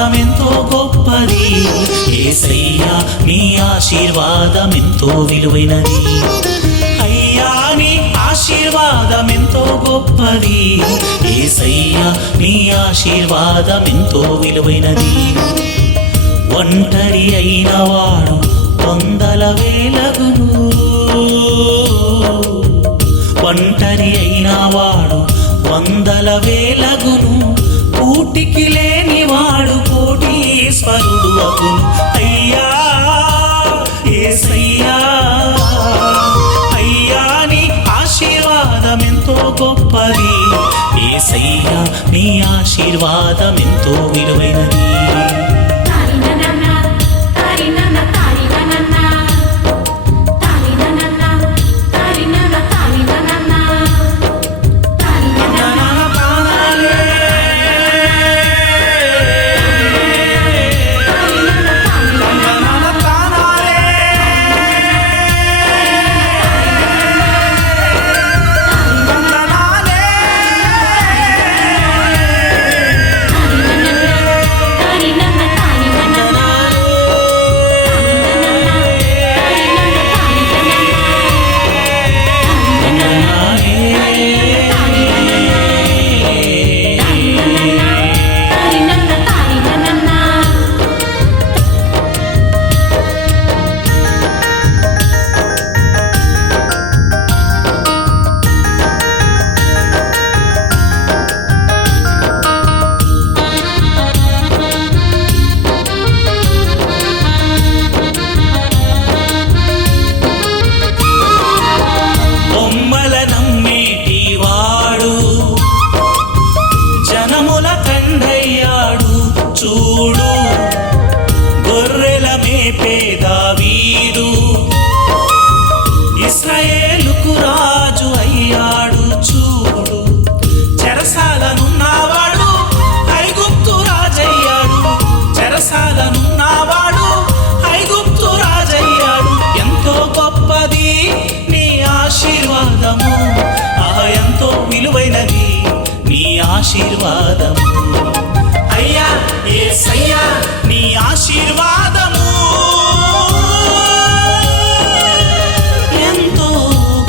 ఆశీర్వాదం ఎంతో గొప్పది. యేసయ్యా నీ ఆశీర్వాదం ఎంతో విలువైనది. అయ్యా నీ ఆశీర్వాదం ఎంతో గొప్పది. యేసయ్యా నీ ఆశీర్వాదం ఎంతో విలువైనది. ఒంటరి అయిన వాడు వందల వేలగును, ఒంటరి అయిన వాడు వందల వేలగును, కూటికి లేని వాడు కోటీశ్వరుడు అగును. అయ్యా యేసయ్యా, అయ్యా నీ ఆశీర్వాదం ఎంతో గొప్పది. యేసయ్యా నీ ఆశీర్వాదం ఎంతో విలువైనది. చూడు గొర్రెల మేపే దావీదు ఇశ్రాయేలుకు రాజు అయ్యాడు. చూడు చెరసాలనున్నవాడు ఐగుప్తు రాజయ్యాడు. చెరసాలనున్నవాడు ఐగుప్తు రాజయ్యాడు. ఎంతో గొప్పది నీ ఆశీర్వాదము, ఎంతో విలువైనది నీ ఆశీర్వాదము. అయ్యా యేసయ్యా నీ ఆశీర్వాదము ఎంతో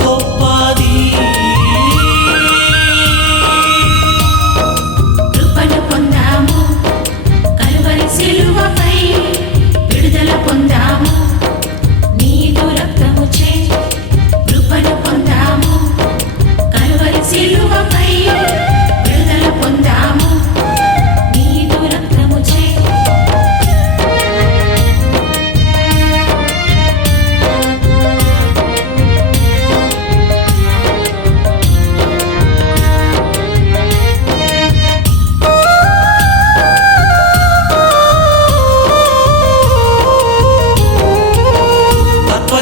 గొప్పది. కృపను పొందాము కలువరి సిలువపై, విడుదల పొందాము నీదు రక్తముచే. కృపను పొందాము కలువరి సిలువపై, విడుదల పొందాము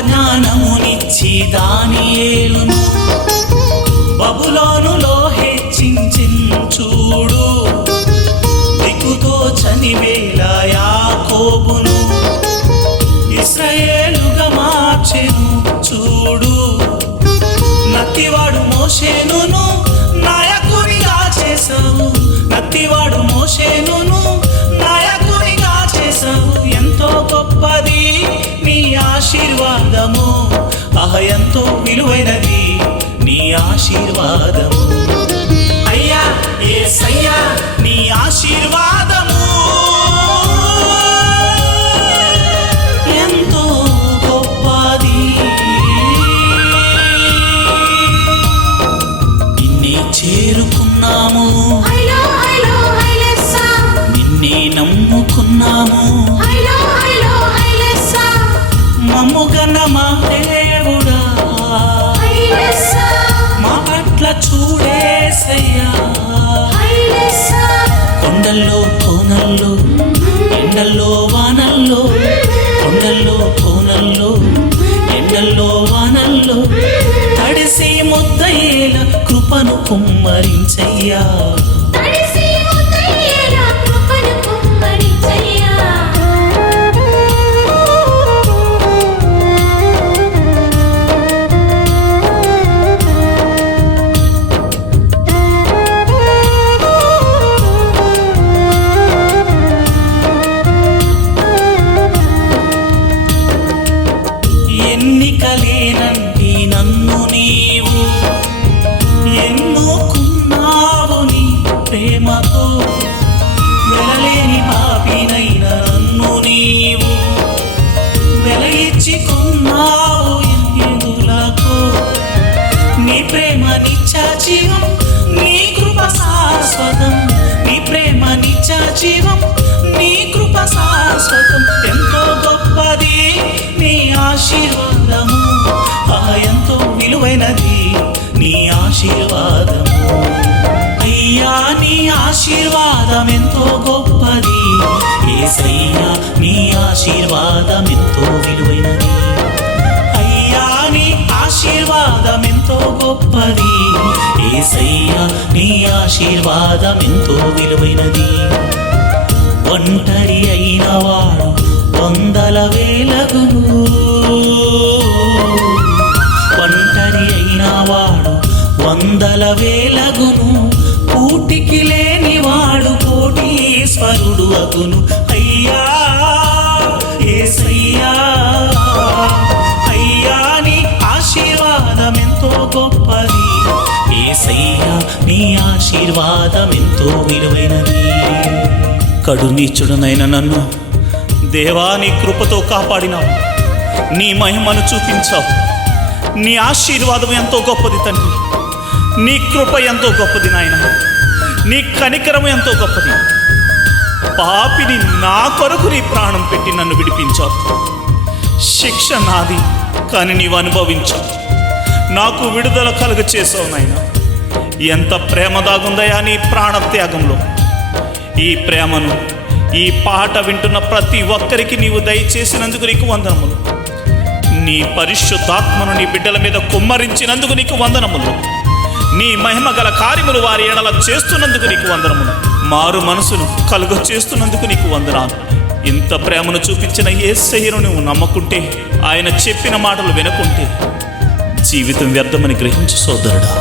జ్ఞానమునిచ్చి దానియేలును బబులోనులో హెచ్చించెను. చూడు దిక్కుతో చనివేల యాకోబును ఇశ్రాయేలుగా మార్చెను. చూడు నత్తివాడు మోషేనును నాయకునిగా చేశావు. నత్తివాడు మోషేనును నాయకునిగా చేశావు. ఎంతో గొప్పది నీ ఆశీర్వాదము, ఎంతో విలువైనది నీ ఆశీర్వాదము. అయ్యా యేసయ్యా నీ ఆశీర్వాదము ఎంతో గొప్పది. నిన్నే చేరుకున్నాము, నిన్నే నమ్ముకున్నాము. మమ్ముగన్న మా దేవుడా మా పట్ల చూడేసయ్యా. కొండల్లో కోనల్లో ఎండల్లో వానల్లో, కొండల్లో కోనల్లో ఎండల్లో వానల్లో తడిసి ముద్దయ్యేల కృపను కుమ్మరించయ్యా. ఎన్నికలేనంటి నన్ను నీవు ఎన్నుకున్నావు నీ ప్రేమతో. వెలలేని పాపినైన నన్ను నీవు వెలయిచ్చుకున్నావు ఎందులకు. నీ ప్రేమ నిత్య జీవం, నీ కృప శాశ్వతం. నీ ప్రేమ నిత్య జీవం, నీ కృప శాశ్వతం. ఎంతో గొప్పది నీ ఆశీర్వాదము, ఎంతో విలువైనది నీ ఆశీర్వాదము. అయ్యా నీ ఆశీర్వాదం ఎంతో గొప్పది, యేసయ్యా నీ ఆశీర్వాదం ఎంతో విలువైనది. అయ్యా నీ ఆశీర్వాదం ఎంతో గొప్పది, యేసయ్యా నీ ఆశీర్వాదం ఎంతో విలువైనది. ఒంటరి అయిన వాడు వందల వేలగును, ఒంటరి అయిన వాడు వందల వేలగును. కూటికి లేని వాడు కోటీశ్వరుడు అగును. అయ్యా యేసయ్యా, అయ్యా నీ ఆశీర్వాదం ఎంతో గొప్పది, యేసయ్యా నీ ఆశీర్వాదం ఎంతో విలువైనది. కడు నీచుడనైన నన్ను దేవా నీ కృపతో కాపాడినావు, నీ మహిమను చూపించావు. నీ ఆశీర్వాదం ఎంతో గొప్పది తండ్రి, నీ కృప ఎంతో గొప్పది నాయన, నీ కనికరం ఎంతో గొప్పది. పాపిని నా కొరకు నీ ప్రాణం పెట్టి నన్ను విడిపించావు. శిక్ష నాది కానీ నీవు అనుభవించావు, నాకు విడుదల కలుగ చేసావు నాయన. ఎంత ప్రేమ దాగుందయా నీ ప్రాణత్యాగంలో. ఈ ప్రేమను ఈ పాట వింటున్న ప్రతి ఒక్కరికి నీవు దయచేసినందుకు నీకు వందనములు. నీ పరిశుద్ధాత్మను నీ బిడ్డల మీద కుమ్మరించినందుకు నీకు వందనములు. నీ మహిమ గల కార్యములు వారి ఎడల చేస్తున్నందుకు నీకు వందనములు. మారు మనసును కలుగ చేస్తున్నందుకు నీకు వందనాలు. ఇంత ప్రేమను చూపించిన యేసయ్యను నువ్వు నమ్మకుంటే, ఆయన చెప్పిన మాటలు వినకుంటే జీవితం వ్యర్థమని గ్రహించు సోదరుడా.